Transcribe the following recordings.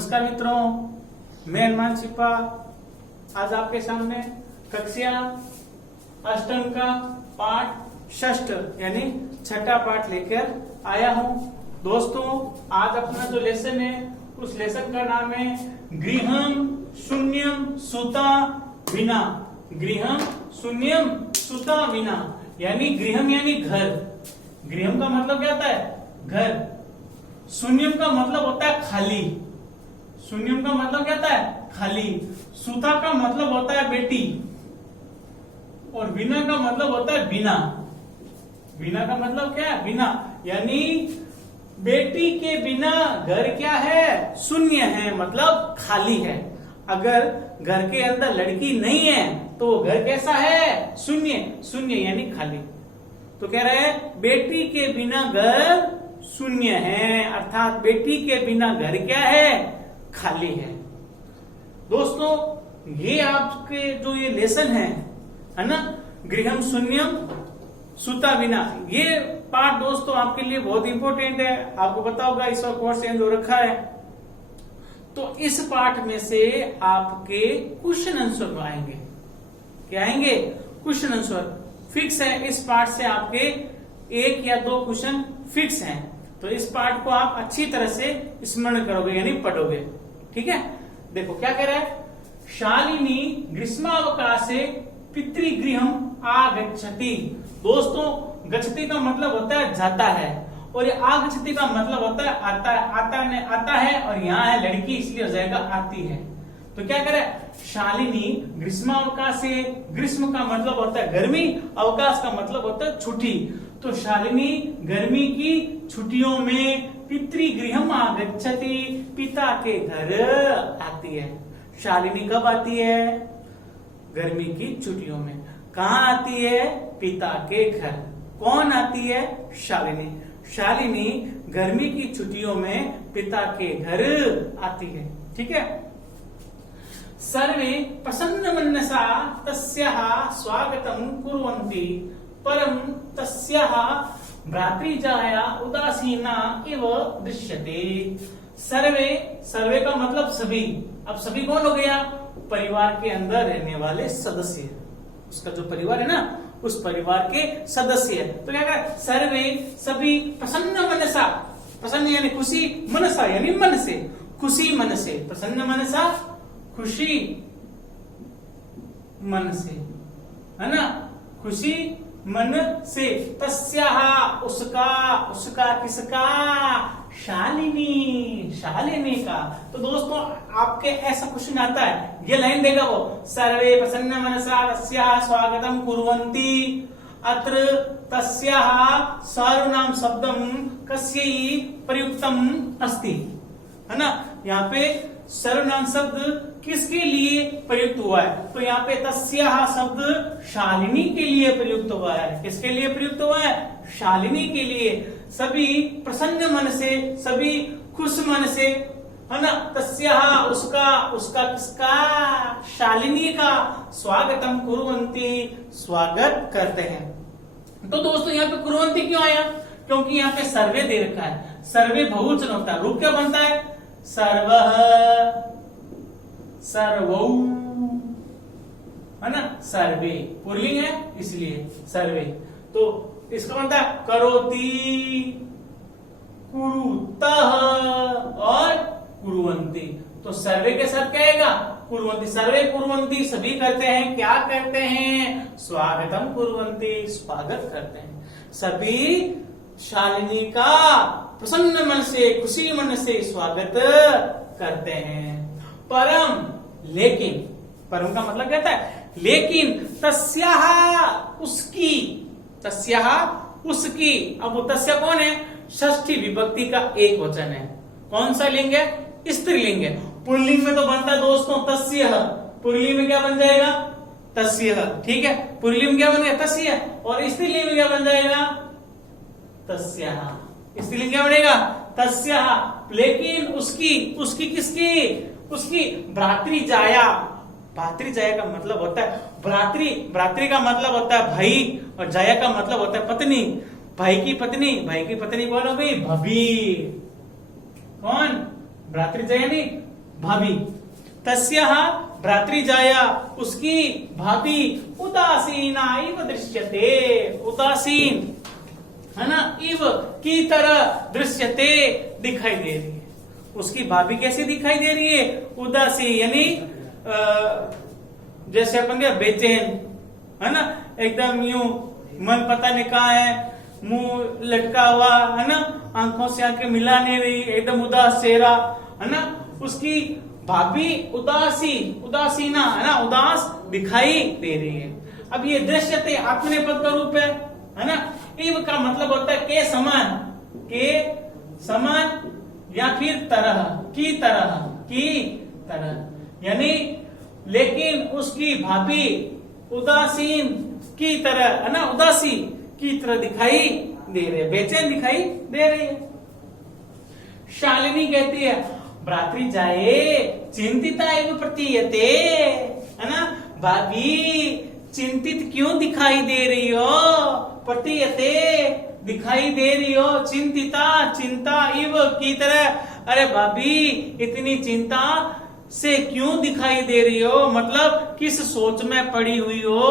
नमस्कार मित्रों, मैं हनुमान छिपा आज आपके सामने कक्षा अष्टम का पाठ षष्ठ यानी छठा पाठ लेकर आया हूं। दोस्तों, आज अपना जो लेसन है उस लेसन का नाम है गृहम शून्यम सुता विना। गृहम शून्यम सुता विना यानी गृहम यानी घर। गृहम का मतलब क्या होता है? घर। शून्यम का मतलब होता है खाली। शून्यम का मतलब क्या होता है? खाली। सुता का मतलब होता है बेटी और बिना का मतलब होता है बिना। बिना का मतलब क्या है? बिना। यानी बेटी के बिना घर क्या है? शून्य है, मतलब खाली है। अगर घर के अंदर लड़की नहीं है तो घर कैसा है? शून्य। शून्य यानी खाली। तो कह रहे हैं बेटी के बिना घर शून्य है, अर्थात बेटी के बिना घर क्या है? खाली है। दोस्तों, ये आपके जो ये लेसन है ना, गृहम शून्यम सुता बिना, ये पाठ दोस्तों आपके लिए बहुत इंपॉर्टेंट है। आपको पता होगा इस वक्त कोर्स चेंज हो रखा है, तो इस पाठ में से आपके क्वेश्चन आंसर आएंगे। क्या आएंगे? क्वेश्चन आंसर फिक्स है। इस पाठ से आपके एक या दो क्वेश्चन फिक्स हैं। तो इस पाठ को आप अच्छी तरह से स्मरण करोगे यानी पढ़ोगे। ठीक है, देखो क्या कह रहा है। शालिनी ग्रीष्मावकाशे पितृगृहम आगच्छति। दोस्तों, गच्छति का मतलब होता है जाता है और ये आगच्छति का मतलब होता है आता है। आता है और यहाँ है लड़की, इसलिए हो जाएगा आती है। तो क्या करे? शालिनी ग्रीष्मावकाश से, ग्रीष्म का मतलब होता है गर्मी, अवकाश का मतलब होता है छुट्टी। तो शालिनी गर्मी की छुट्टियों में पितृगृहम आगच्छति, पिता के घर आती है। शालिनी कब आती है? गर्मी की छुट्टियों में। कहाँ आती है? पिता के घर। कौन आती है? शालिनी। शालिनी गर्मी की छुट्टियों में पिता के घर आती है। ठीक है। सर्वे प्रसन्न मनसा तस्याः स्वागतं कुर्वन्ति, परं तस्याः भ्रातृजाया उदासीना इव दृश्यते। सर्वे, सर्वे का मतलब सभी। अब सभी कौन हो गया? परिवार के अंदर रहने वाले सदस्य। उसका जो परिवार है ना, उस परिवार के सदस्य। तो क्या कहा? सर्वे सभी प्रसन्न मनसा, प्रसन्न यानी खुशी, मनसा यानी मन से, खुशी मन से। प्रसन्न मनसा खुशी मन से, है ना? खुशी मन से। तस्याः उसका, उसका किसका? शालिनी, शालिनी का। तो दोस्तों, आपके ऐसा क्वेश्चन आता है, ये लाइन देगा वो, सर्वे प्रसन्न मनसा तस्याः स्वागतं कुर्वन्ति। अत्र तस्याः सर्वनाम शब्दम कस्यै प्रयुक्तम अस्ति, है ना? यहाँ पे सर्वनाम शब्द किसके लिए प्रयुक्त हुआ है? तो यहाँ पे तस्याः शब्द शालिनी के लिए प्रयुक्त हुआ है। किसके लिए प्रयुक्त हुआ है? शालिनी के लिए। सभी प्रसन्न मन से, सभी खुश मन से, है ना? तस्याः उसका, उसका किसका? शालिनी का स्वागतम कुर्वन्ति, स्वागत करते हैं। तो दोस्तों, यहाँ पे कुर्वन्ति क्यों आया? क्योंकि यहाँ पे सर्वे दे रखा है। सर्वे बहुवचन होता है। रूप क्या बनता है? सर्वः, सर्वौ, है ना? सर्वे पुल्लिंग है इसलिए सर्वे। तो इसका बनता है करोति, कुरुतः और कुर्वन्ति। तो सर्वे के साथ क्या आएगा? कुर्वन्ति। सर्वे कुर्वन्ति सभी करते हैं। क्या करते हैं? स्वागतम कुर्वन्ति, स्वागत करते हैं। सभी शालिनी का प्रसन्न मन से, खुशी मन से स्वागत करते हैं। परम, लेकिन, परम का मतलब कहता है लेकिन, तस्याः उसकी, तस्याः उसकी। अब वो तस्या कौन है? षष्ठी विभक्ति का एक वचन है। कौन सा लिंग है? स्त्रीलिंग है। पुल्लिंग में तो बनता है दोस्तों तस्यः। पुल्लिंग में क्या बन जाएगा? तस्यः। ठीक है, पुल्लिंग में क्या बन गया? तस्य। और स्त्रीलिंग में क्या बन जाएगा? तस्याः। स्त्रीलिंग क्या बनेगा? तस्याः। लेकिन उसकी, उसकी किसकी? उसकी भ्रातृजाया। भ्रातृजाया का मतलब होता है भ्रातृ, भ्रातृ का मतलब होता है भाई और जाया का मतलब होता है पत्नी। भाई की पत्नी, भाई की पत्नी कौन हो गई? भभी। कौन? भ्रातृजाया नहीं, भाभी, तस्याः भ्रातृजाया, उसकी भाभी, उदासीना इव दृश्यते, उदासीन है ना, इव की तरह दृश्यते, दिखाई दे रही है। उसकी भाभी कैसी दिखाई दे रही है? उदासी, यानी जैसे अपन क्या बेचैन, है ना, एकदम यूं मन पता नहीं कहाँ है, मुंह लटका हुआ, है ना, आंखों से आंखें मिला नहीं रही, एकदम उदास चेहरा, है ना, उसकी भाभी उदासी, उदासीना, है ना, उदास दिखाई दे रही है। अब ये दृश्यते आत्मनेपद का रूप है ना। इव का मतलब होता है के समान, के समान या फिर तरह, की तरह, की तरह, यानी लेकिन उसकी भाभी उदासीन की तरह, है ना, उदासी की तरह दिखाई दे रही है, बेचैन दिखाई दे रही है। शालिनी कहती है भ्रातृजाये चिंतिता एवं प्रतीयते, है ना, भाभी चिंतित क्यों दिखाई दे रही हो? प्रतीयते दिखाई दे रही हो, चिंतिता चिंता इव की तरह, अरे भाभी इतनी चिंता से क्यों दिखाई दे रही हो? मतलब किस सोच में पड़ी हुई हो,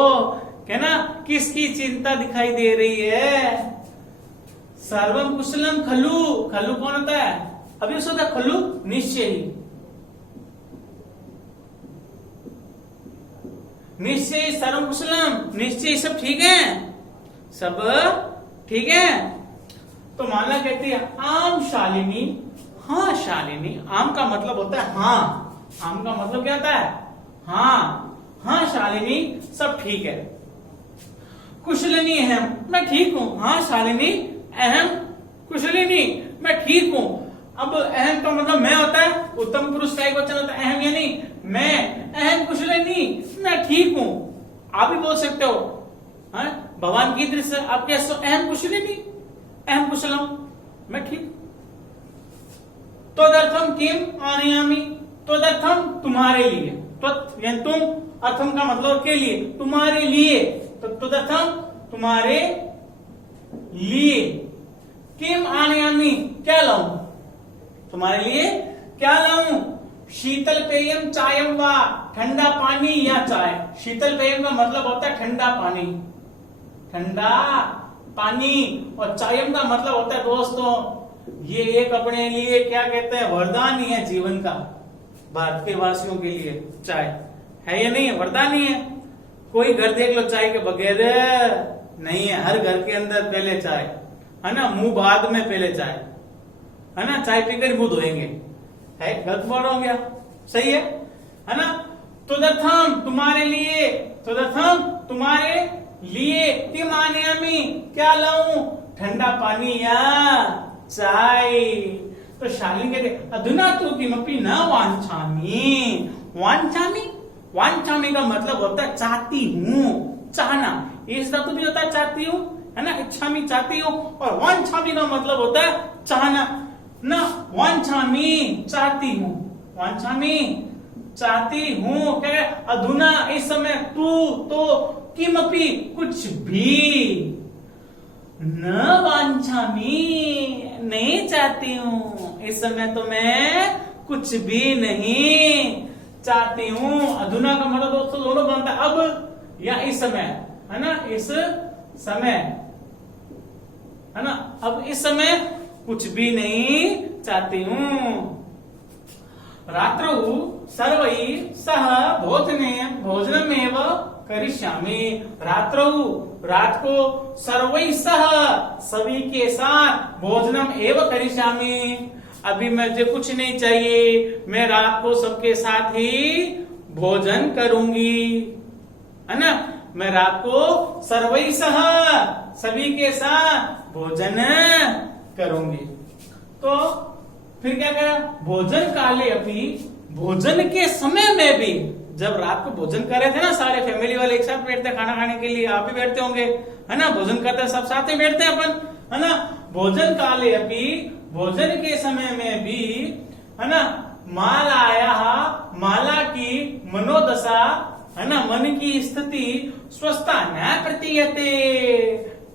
है ना, किसकी चिंता दिखाई दे रही है? सर्वम कुशलम खलु, खलु कौन होता है? अभी उस होता है खलु निश्चय, निश्चय सर्वम कुशलम, निश्चय सब ठीक है, सब ठीक है। तो माला कहती है आम शालिनी, हाँ शालिनी, आम का मतलब होता है हाँ, आम का मतलब क्या होता है? हाँ, हाँ शालिनी सब ठीक है। कुशलिनी अहम, मैं ठीक हूँ, हाँ शालिनी अहम कुशलिनी, मैं ठीक हूँ। अब अहम का मतलब मैं होता है, उत्तम पुरुष का एक वचन होता है अहम, यानी मैं, अहम कुशलिनी मैं ठीक हूँ। आप भी बोल सकते हो, हाँ भगवान की दृष्टि से आप कैसे अहम कुशलिनी, अहम कुशलम, मैं ठीक। तदर्थम किम आनयामि, तदर्थम तुम्हारे लिए, यानी तुम, अर्थम का मतलब के लिए, तुम्हारे लिए, तो तदर्थम तुम्हारे लिए, किम आनयामि क्या लाऊं, तुम्हारे लिए क्या लाऊं? शीतल पेयम चायम वा, ठंडा पानी या चाय। शीतल पेयम का मतलब होता है ठंडा पानी, ठंडा पानी, और चायम का मतलब होता है दोस्तों ये एक अपने लिए क्या कहते हैं, वरदान ही है जीवन का, भारत के वासियों के लिए चाय है या नहीं है? वरदान ही है। कोई घर देख लो चाय के बगैर नहीं है, हर घर के अंदर पहले चाय, है ना, मुंह बाद में पहले चाय, है ना, चाय पीकर मुंह धोएंगे, है गलत बोल रहा हूं क्या? सही है ना। तदर्थम तुम्हारे लिए, तदर्थम तुम्हारे लिए, किम आनयामि क्या लाऊं, ठंडा पानी या चाय। तो शालिनी कहते अधुना तो किमपि न वांछामि, वांछामि, वांछामि का मतलब होता है चाहती हूँ, चाहना, इस धातु भी होता है चाहती हूँ, है ना, इच्छामि चाहती हूँ, और वांछामि का मतलब होता है चाहना, न वांछामि चाहती हूँ, वांछामि चाहती हूँ, क्या है अधुना इस समय, तू तो किमपि कुछ भी, न वांछामि नहीं चाहती हूँ, इस समय तो मैं कुछ भी नहीं चाहती हूँ। अधुना का मतलब दोस्तों दोनों बनता है, अब या इस समय, है ना, इस समय, है ना, अब इस समय कुछ भी नहीं चाहती हूँ। रात्रौ सर्वै सह भोजने भोजनमेव करिष्यामि, रात्रौ रात को सर्वै सह सभी के साथ भोजनम एव करिष्यामि, अभी मुझे कुछ नहीं चाहिए, मैं रात को सबके साथ ही भोजन करूंगी, है ना, मैं रात को सर्वै सह सभी के साथ भोजन करूंगी। तो फिर क्या कहा, भोजन काले अपनी, भोजन के समय में भी, जब रात को भोजन कर रहे थे ना, सारे फैमिली वाले एक साथ बैठते खाना खाने के लिए, आप भी बैठते होंगे, है ना, भोजन करते सब साथ में बैठते हैं अपन, है ना, भोजन काले अपनी, भोजन के समय में भी, है ना, मालाया माला की मनोदशा, है ना, मन की स्थिति स्वस्था न प्रतीयते,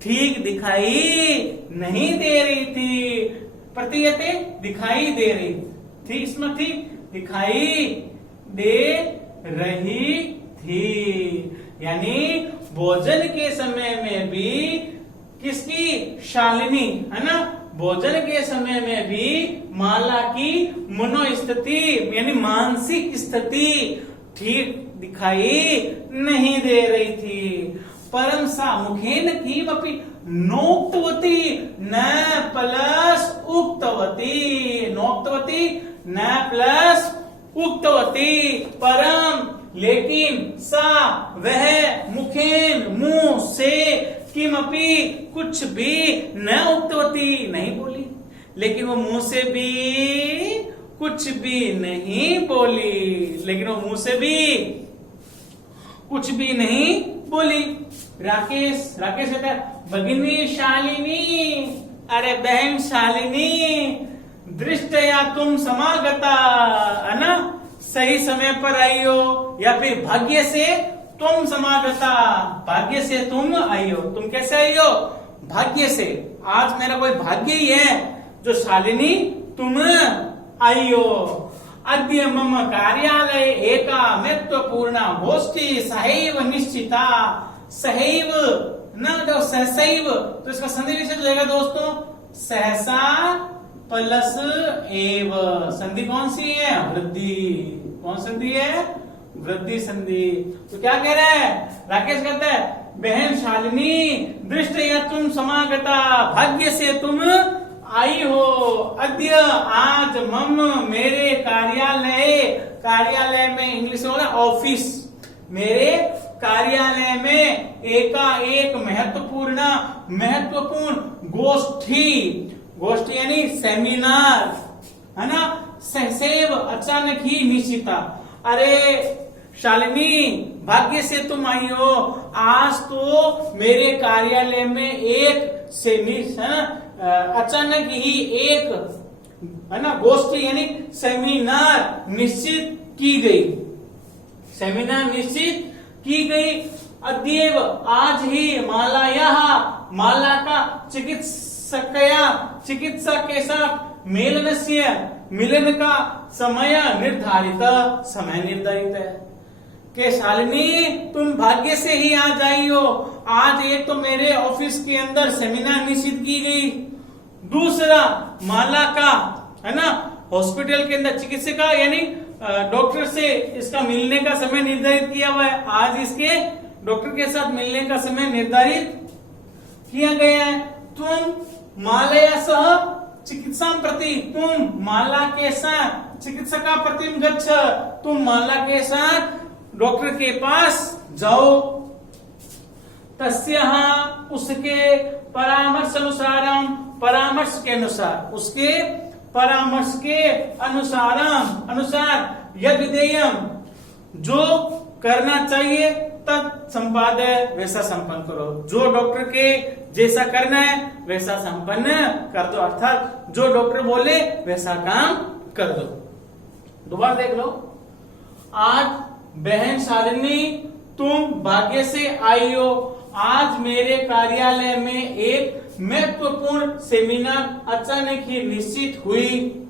ठीक दिखाई नहीं दे रही थी, प्रतीयते दिखाई दे रही थी, इसमें ठीक दिखाई दे रही थी। यानी भोजन के समय में भी किसकी, शालिनी, है ना, भोजन के समय में भी माला की मनोस्थिति यानी मानसिक स्थिति ठीक दिखाई नहीं दे रही थी। परम सा मुखेन किमपि नोक्तवती न प्लस उक्तवती, नोक्तवती न प्लस उक्तवती, परम लेकिन सा वह मुखेन मुंह से किमपि कुछ भी न उक्तवती नहीं बोली, लेकिन वो मुंह से भी कुछ भी नहीं बोली, लेकिन वो मुंह से भी कुछ भी नहीं बोली। राकेश कहता है भगिनी शालिनी, अरे बहन शालिनी, दृष्टया तुम समागता, है ना, सही समय पर आई हो, या फिर भाग्य से तुम समागता, भाग्य से तुम आई हो। तुम कैसे आई हो, भाग्य से। आज मेरा कोई भाग्य ही है जो शालिनी तुम आई हो। अद्य मम कार्यालय एका महत्वपूर्ण गोष्ठी सहैव निश्चिता, सहैव न जो सहसैव, तो इसका संधि विशेष हो जाएगा दोस्तों, सहसा प्लस एव। संधि कौन सी है, वृद्धि। कौन संधि है, वृद्धि संधि। तो क्या कह रहा है राकेश, कहता है बहन शालिनी, दृष्टया तुम समागता, भाग्य से तुम आई हो। अद्य आज मम मेरे कार्यालय, कार्यालय में इंग्लिश में बोला ऑफिस, मेरे कार्यालय में एक महत्वपूर्ण गोष्ठी, गोष्ठी यानी सेमिनार, है ना, सहसैव अचानक ही निश्चिता। अरे शालिनी, भाग्य से तुम आई हो, आज तो मेरे कार्यालय में एक अचानक ही एक, है ना, गोष्ठी यानी सेमिनार निश्चित की गई, सेमिनार निश्चित की गई। अद्येव आज ही माला का चिकित्सा के साथ मिलन का समय निर्धारित है। के शालिनी, तुम भाग्य से ही आज आई हो, आज एक तो मेरे ऑफिस के अंदर सेमिनार निश्चित की गई, दूसरा माला का, है ना, हॉस्पिटल के अंदर चिकित्सका यानी डॉक्टर से इसका मिलने का समय निर्धारित किया हुआ है। आज इसके डॉक्टर के साथ मिलने का समय निर्धारित किया गया है। तुम मालया सह चिकित्सा प्रति, तुम माला के साथ चिकित्सका प्रति गच्छ, तुम माला के साथ डॉक्टर के पास जाओ। तस्यः उसके परामर्श अनुसारम, परामर्श के अनुसार, उसके परामर्श के अनुसार यद विधेयम, जो करना चाहिए तत् संपादय, वैसा संपन्न करो। जो डॉक्टर के जैसा करना है वैसा संपन्न कर दो, अर्थात जो डॉक्टर बोले वैसा काम कर दो। दोबारा देख लो, आज बहन शालिनी तुम भाग्य से आई हो, आज मेरे कार्यालय में एक महत्वपूर्ण सेमिनार अचानक ही निश्चित हुई।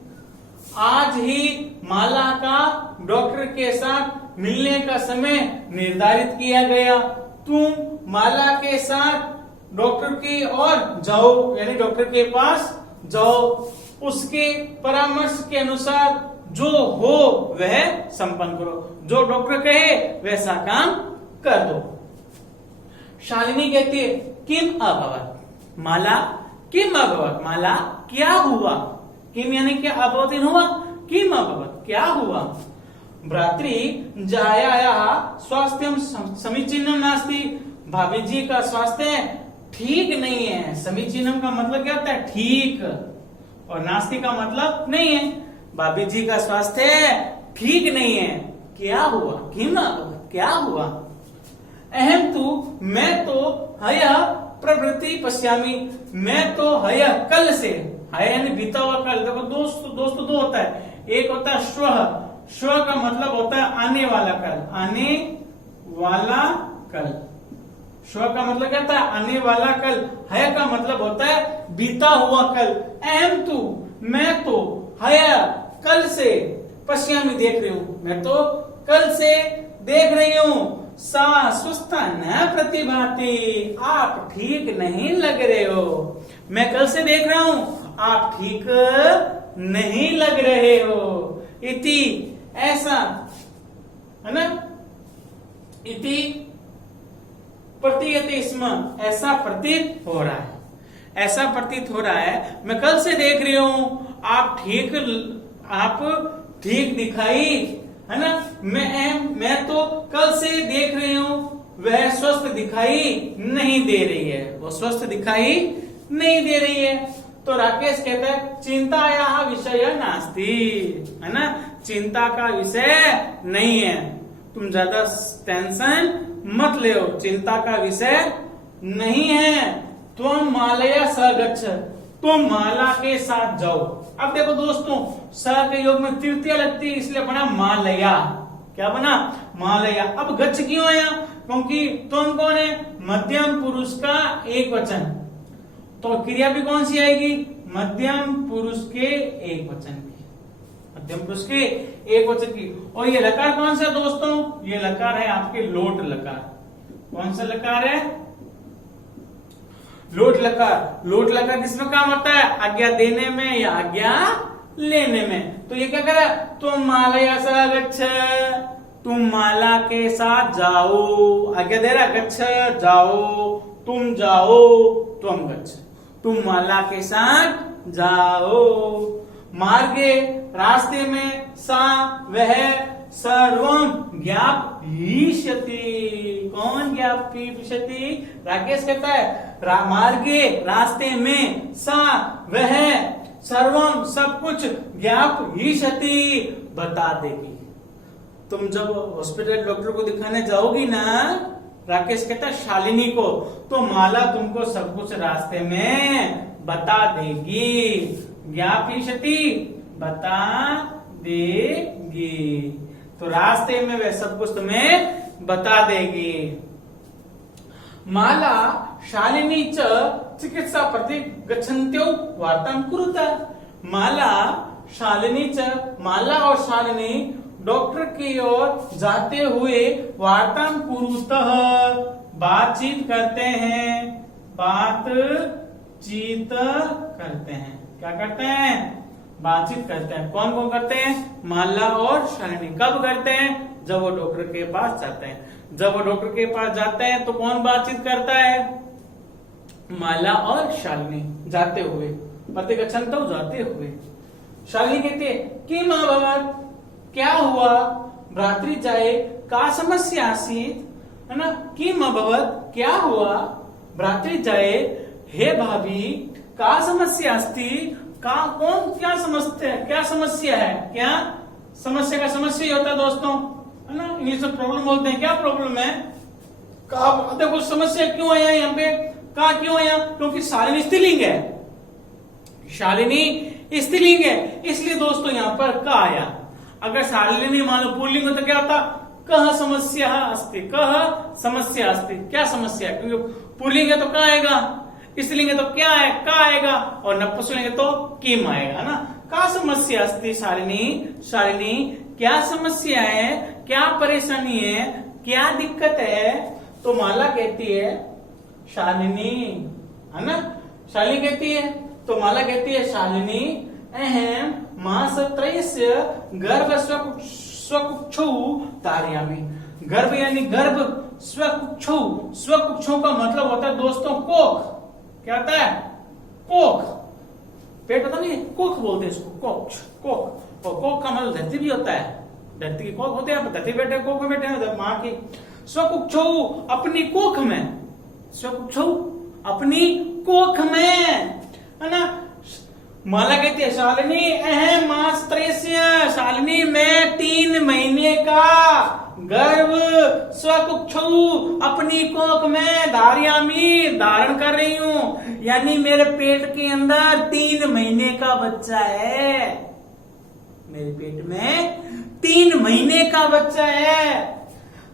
आज ही माला का डॉक्टर के साथ मिलने का समय निर्धारित किया गया। तुम माला के साथ डॉक्टर की ओर जाओ, यानी डॉक्टर के पास जाओ, उसके परामर्श के अनुसार जो हो वह संपन्न करो, जो डॉक्टर कहे वैसा काम कर दो। शालिनी कहती है किम अभवत, माला किम अभवत, माला क्या हुआ, किम यानी क्या, अभवत हुआ, किम अभवत क्या हुआ। भ्रातृ जायायाः स्वास्थ्यम समीचीनम नास्ति, भाभी जी का स्वास्थ्य ठीक नहीं है। समीचीनम का मतलब क्या होता है, ठीक, और नास्ति का मतलब नहीं है। भाभी जी का स्वास्थ्य ठीक नहीं है। क्या हुआ, किम अभवत क्या हुआ। अहम तु, मैं तो हय प्रवृत्ति पश्यामी, मैं तो हय कल से, हय यानी बीता हुआ कल। देखो दोस्तों दो होता है, एक होता है श्वः, श्व का मतलब होता है आने वाला कल, आने वाला कल। श्व का मतलब क्या होता है, आने वाला कल। हय का मतलब होता है बीता हुआ कल। अहम तु, मैं तो हय कल से पश्यामि देख रही हूं, मैं तो कल से देख रही हूं। सा स्वस्था न प्रतिभाति, आप ठीक नहीं लग रहे हो। मैं कल से देख रहा हूं, आप ठीक नहीं लग रहे हो। इति, ऐसा है ना, इति प्रतीयते स्म, ऐसा प्रतीत हो रहा है, ऐसा प्रतीत हो रहा है। मैं कल से देख रही हूं, आप ठीक दिखाई, है ना। मैं तो कल से देख रही हूं, वह स्वस्थ दिखाई नहीं दे रही है, वो स्वस्थ दिखाई नहीं दे रही है। तो राकेश कहता है चिंताया विषय नास्ति, है ना, चिंता का विषय नहीं है, तुम ज्यादा टेंशन मत ले, चिंता का विषय नहीं है। तुम मालया सगच्छ, तुम माला के साथ जाओ। अब देखो दोस्तों, स के योग में तृतीय लगती है, इसलिए बना मालया। क्या बना? मालया। अब गच्छ क्यों आया? क्योंकि तुम कौन है? मध्यम पुरुष का एक वचन, तो क्रिया भी कौन सी आएगी? मध्यम पुरुष के एक वचन की, मध्यम पुरुष के एक वचन की। और ये लकार कौन सा दोस्तों? ये लकार है आपके लोट लकार। कौन सा लकार है? लोट लकार। लोट लकार किसमें काम होता है? आज्ञा देने में या आज्ञा लेने में। तो ये क्या करा? तुम मालया सा गच्छ, तुम माला के साथ जाओ। आज्ञा दे रहा, गच्छ जाओ, तुम जाओ, तुम गच्छ, तुम माला के साथ जाओ। मार्गे, रास्ते में, सा वह सर्वम ज्ञापयिष्यति। कौन ज्ञापयिष्यति? राकेश कहता है मार्गे, रास्ते में, सा वह सर्वम सब कुछ, ज्ञापयिष्यति बता देगी। तुम जब हॉस्पिटल डॉक्टर को दिखाने जाओगी ना, राकेश कहता है शालिनी को, तो माला तुमको सब कुछ रास्ते में बता देगी। ज्ञापयिष्यति बता देगी, तो रास्ते में वह सब कुछ तुम्हें बता देगी। माला शालिनी च चिकित्सा प्रति गच्छन्त्यो वार्तां कुरुत। माला शालिनी च, माला और शालिनी डॉक्टर की ओर जाते हुए वार्तां कुरुतः बातचीत करते हैं, बातचीत करते हैं। क्या करते हैं? बातचीत करते हैं। कौन कौन करते हैं? माला और शालिनी। कब करते हैं? जब वो डॉक्टर के पास जाते हैं। जब वो डॉक्टर के पास जाते हैं तो कौन बातचीत करता है? माला और शालिनी जाते हुए, प्रतिगच्छन्तो जाते हुए। शालिनी कहती है किम अभवत्, क्या हुआ? भ्रातृ जाए का समस्या आसीत, है ना। किम अभवत्, क्या हुआ? भ्रातृ जाए, हे भाभी, का समस्या अस्ति, का कौन, क्या समस्या है? क्या समस्या है? क्या समस्या का समस्या ही होता है दोस्तों, है ना। इंग्लिश में प्रॉब्लम बोलते हैं। क्या प्रॉब्लम है? का, देखो समस्या क्यों आया यहाँ पे? का क्यों आया? क्योंकि शालिनी स्त्रीलिंग है, शालिनी स्त्रीलिंग है, इसलिए दोस्तों यहाँ पर का आया। अगर शालिनी मान लो पुल्लिंग हो तो क्या होता? कह समस्या अस्ति, कह समस्या अस्ति। क्या समस्या? क्योंकि पुल्लिंग है तो का आएगा, स्त्रीलिंग है तो क्या है? का आएगा, और नपुंसकलिंग है तो किम आएगा, ना। का समस्या अस्ति शालिनी, शालिनी क्या समस्या है, क्या परेशानी है, क्या दिक्कत है? तो माला कहती है शालिनी, है ना, शालिनी कहती है, तो माला कहती है शालिनी अहम मासत्रयस्य गर्भ स्वकुक्षौ धारयामि। गर्भ यानी गर्भ, स्वकुक्षौ, स्वकुक्षौ का मतलब होता है दोस्तों कोख। क्या होता है? कोख। पेट पता नहीं, कोख बोलते हैं इसको, कोक्ष, कोख। और कोख का मतलब धरती भी होता है, धरती की कोख होते हैं, धरती बैठे कोख में बैठे हैं, माँ की। स्वकुक्षौ, अपनी कोख में, स्वकुक्षौ अपनी कोख में, है ना। माला कहती है शालिनी अहम मासत्रयस्य, शालिनी मैं 3 महीने का गर्भ स्वकुक्षौ अपनी कोख में धारयामी, धारण कर रही हूं, यानी मेरे पेट के अंदर 3 महीने का बच्चा है, मेरे पेट में 3 महीने का बच्चा है।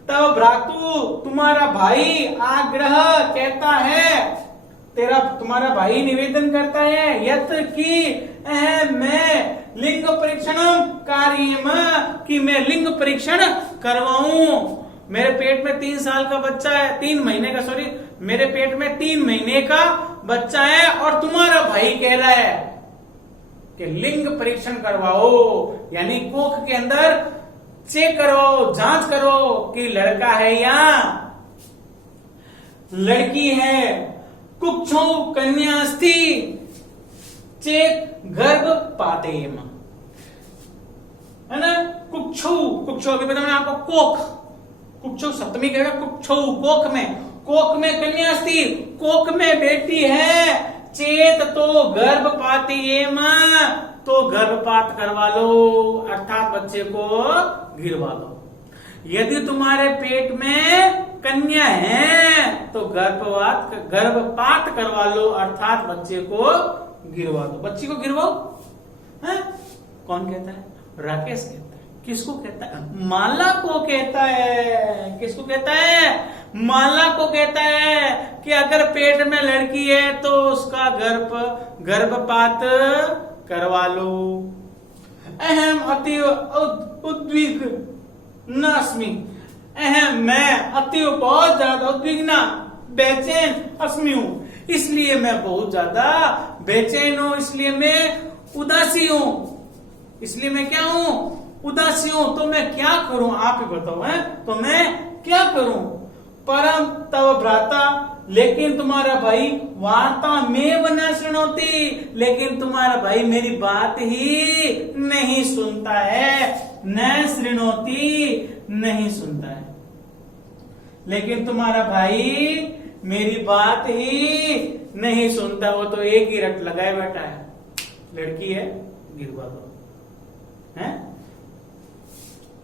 तब भ्रातु तुम्हारा भाई आग्रह कहता है, तुम्हारा भाई निवेदन करता है यत कि मैं लिंग परीक्षण कार्यम, कि मैं लिंग परीक्षण करवाऊं। मेरे पेट में 3 साल का बच्चा है, 3 महीने का, सॉरी, मेरे पेट में 3 महीने का बच्चा है और तुम्हारा भाई कह रहा है कि लिंग परीक्षण करवाओ, यानी कोख के अंदर चेक करो, जांच करो कि लड़का है या लड़की है। कुक्षौ कन्या अस्ति चेत गर्भपातेम, है ना। कुक्षौ अभी बताया मैंने आपको, कोख, कुक्षौ सप्तमी कहेगा, कुक्षौ कोख में कन्या अस्ति, कोख में बेटी है, चेत तो गर्भपातेम, तो गर्भपात करवा लो, अर्थात बच्चे को गिरवा लो। यदि तुम्हारे पेट में कन्या है तो गर्भपात करवा लो, अर्थात बच्चे को गिरवा दो। बच्ची को गिरवाओ, है? कौन कहता है? राकेश कहता है। किसको कहता है? माला को कहता है। किसको कहता है? माला को कहता है कि अगर पेट में लड़की है तो उसका गर्भपात करवा लो। अहम अतीव उद्विग्न अस्मि, मैं अतीव बहुत ज्यादा उद्विग्न बेचैन अस्मि हूं, इसलिए मैं बहुत ज्यादा बेचैन हूं, इसलिए मैं उदासी हूं, इसलिए मैं क्या हूं? उदासी हूं। तो मैं क्या करूं? आप ही बताओ, है? तो मैं क्या करूं? परम तव भ्राता, लेकिन तुम्हारा भाई वार्ता में न सुनोती, लेकिन तुम्हारा भाई मेरी बात ही नहीं सुनता है। न श्रृणोती, नहीं सुनता है, लेकिन तुम्हारा भाई मेरी बात ही नहीं सुनता। वो तो एक ही रट लगाए बैठा है, लड़की है गिरवा दो, है?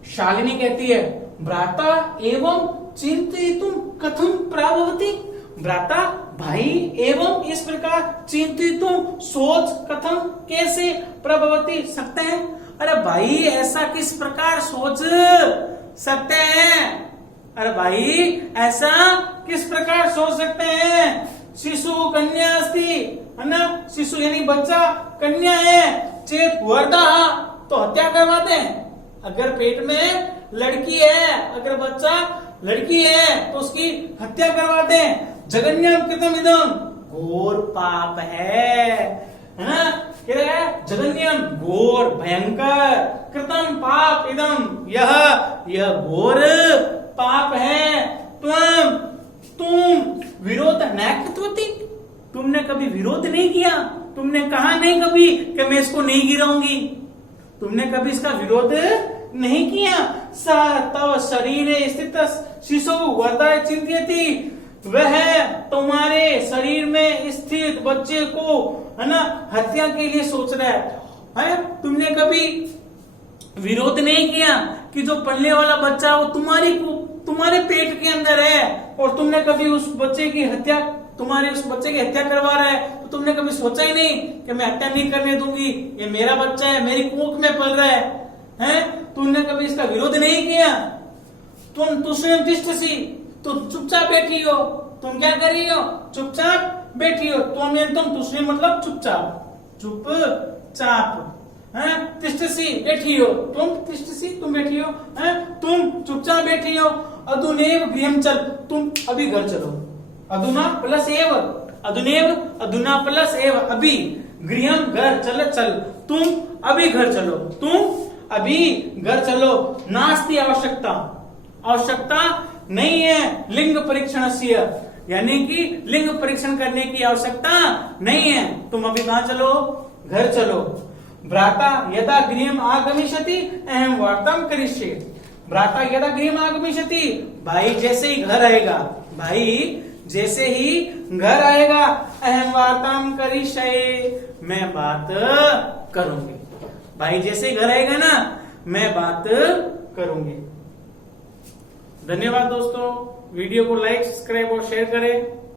शालिनी कहती है भ्राता एवं चिंतितुम कथम प्राभवति, भ्राता भाई एवं इस प्रकार चिंतितुम सोच कथम कैसे प्रभवती सकते हैं। अरे भाई ऐसा किस प्रकार सोच सकते हैं? अरे भाई ऐसा किस प्रकार सोच सकते हैं? शिशु कन्या अस्ति, है ना, शिशु यानी बच्चा कन्या है, चेत वर्धा, तो हत्या करवा दें। अगर पेट में लड़की है, अगर बच्चा लड़की है तो उसकी हत्या करवा दें। जगन्यम कृतम इदम, घोर पाप है ना, क्या है? जगन्यम घोर भयंकर, कृतम पाप इदम, यह घोर पाप है। तुम विरोध न कृतवती, तुमने कभी विरोध नहीं किया, तुमने कहा नहीं कभी कि मैं इसको नहीं गिराऊंगी, तुमने कभी इसका विरोध नहीं किया। स तव शरीर स्थित शिशु वर्धा चिंत्यति, वह तुम्हारे शरीर में स्थित बच्चे को, है ना, हत्या के लिए सोच रहा है? तुमने कभी विरोध नहीं किया कि जो पलने वाला बच्चा वो तुम्हारे पेट के अंदर है और तुमने कभी उस बच्चे की हत्या, उस बच्चे की हत्या करवा रहा है, तो तुमने कभी सोचा ही नहीं कि मैं हत्या नहीं करने दूंगी, ये मेरा बच्चा है, मेरी कोख में पल रहा है? तुमने कभी इसका विरोध नहीं किया। तुम स्वयं तिष्ठसि, तुम चुपचाप बैठी हो। तुम क्या कर रही हो? चुपचाप बैठी हो। तुम तुष्णी मतलब चुपचाप, तिष्ठसि बैठी हो, तुम बैठी हो, तुम चुपचाप बैठी हो। अधुनेव गृहम चल, तुम अभी घर चलो। अधुना प्लस एव, अधुना प्लस एव, अभी, गृहम घर, चल, तुम अभी घर चलो, नास्ति आवश्यकता नहीं है लिंग परीक्षण से, यानी कि लिंग परीक्षण करने की आवश्यकता नहीं है। तुम अभी कहाँ चलो? घर चलो। भ्राता यदा गृहम आगमिष्यति अहम वार्ताम करिष्ये, भ्राता यदा गृहम आगमिष्यति, भाई जैसे ही घर आएगा, अहम वार्ताम करिष्ये, मैं बात करूंगी। भाई जैसे ही घर आएगा ना, मैं बात करूंगी। धन्यवाद दोस्तों, वीडियो को लाइक, सब्सक्राइब और शेयर करें।